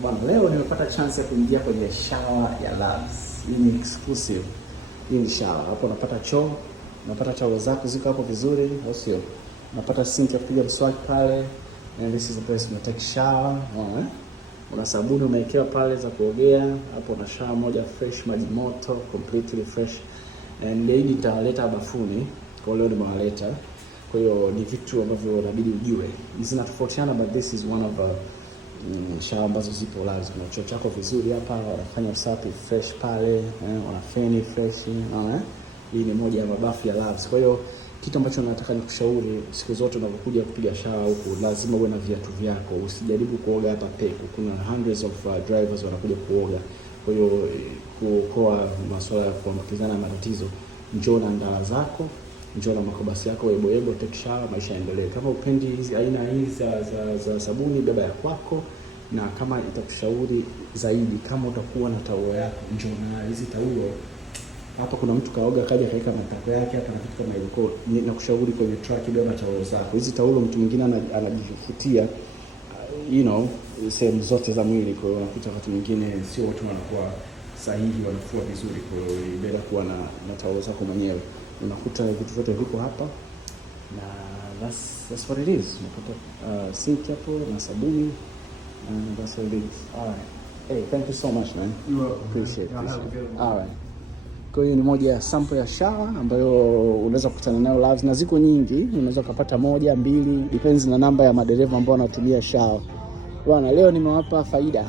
Bwana, leo nimepata chance ya kuingia kwenye shower ya Loves. Hii ni exclusive. Hii ni shower. Hapo unapata choo, unapata taulo zako ziko hapo vizuri, au sio? Unapata sink ya kupiga mswaki pale. And this is the place you take shower. Una sabuni umewekewa pale za kuogea. Hapo una shower moja fresh, maji moto, completely fresh. And hii nitawaleta bafuni. Kwa leo nimewaleta. Kwa hiyo ni vitu ambavyo inabidi ujue. Zinatofautiana, but this is one of shower ambazo zipo Loves. Kuna choo chako vizuri hapa, wanafanya usafi fresh pale, wana feni fresh, hii ni moja ya mabafu ya Loves. Kwa hiyo kitu ambacho nataka nikushauri, siku zote unapokuja kupiga shower huku lazima uwe na viatu vyako. Usijaribu kuoga hapa peku. Kuna hundreds of drivers wanakuja kuoga. Kwa hiyo kuokoa masuala ya kuambukizana matatizo, njoo na ndala zako, njoo na makobasi yako, yebo take shower, maisha yaendelee. Kama upendi hizi aina hizi za sabuni, beba ya kwako. Na kama itakushauri zaidi, kama utakuwa na taulo yako, njoo na hizi taulo. Hapa kuna mtu kaoga kaja kaeka matako yake hapa na kitu kama hivyo. Na kushauri kwenye truck, beba taulo zako. Hizi taulo mtu mwingine anajifutia sehemu zote za mwili. Kwa hiyo unakuta wakati mwingine sio watu wanakuwa sahihi, wanafua vizuri. Kwa hiyo beba kuwa na taulo zako mwenyewe. Unakuta vitu vyote viko hapa na that's what it is. Unapata sink hapo na sabuni, and that's what it is. All right. Hey, thank you so much, man. Appreciate it. All right. Kwa hiyo ni moja ya sample ya shower ambayo unaweza kukutana nayo Loves, na ziko nyingi. Unaweza kupata moja, mbili, depends na namba ya madereva ambao wanatumia shower. Bwana, leo nimewapa faida.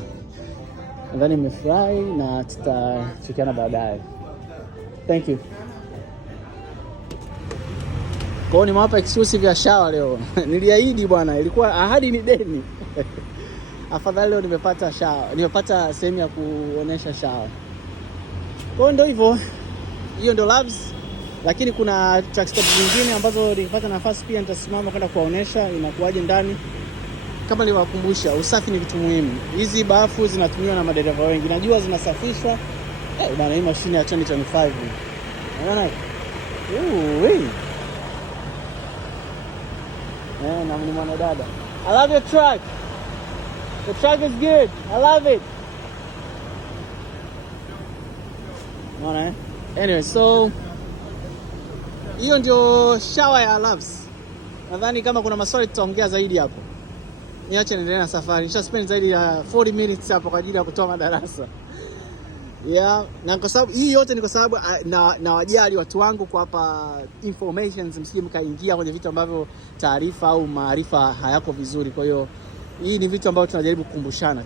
Nadhani mmefurahi na tutachikiana baadaye. Thank you. Kwa hiyo nimewapa exclusive ya shower leo. Niliahidi bwana, ilikuwa ahadi ni deni. Afadhali leo nimepata shower, nimepata sehemu ya kuonesha shower. Kwa hiyo ndio hivyo. Hiyo ndio Loves. Lakini kuna truck stop zingine ambazo nikipata nafasi pia nitasimama kwenda kuwaonesha inakuaje ndani. Kama niliwakumbusha, usafi ni kitu muhimu. Hizi bafu zinatumiwa na madereva wengi. Najua zinasafishwa. Bwana, hii mashine ya 2025. Unaona? Na ni mwanadada. I love your truck. The truck is good. I love it. Unaona? Anyway, so hiyo ndio shower ya Loves. Nadhani kama kuna maswali tutaongea zaidi hapo. Niache niendelee na safari. Nisha spend zaidi ya 40 minutes hapo kwa ajili ya kutoa madarasa. Yeah, na kwa sababu hii yote ni kwa sababu na wajali watu wangu kwa hapa informations, msije mkaingia kwenye vitu ambavyo taarifa au maarifa hayako vizuri. Kwa hiyo hii ni vitu ambavyo tunajaribu kukumbushana.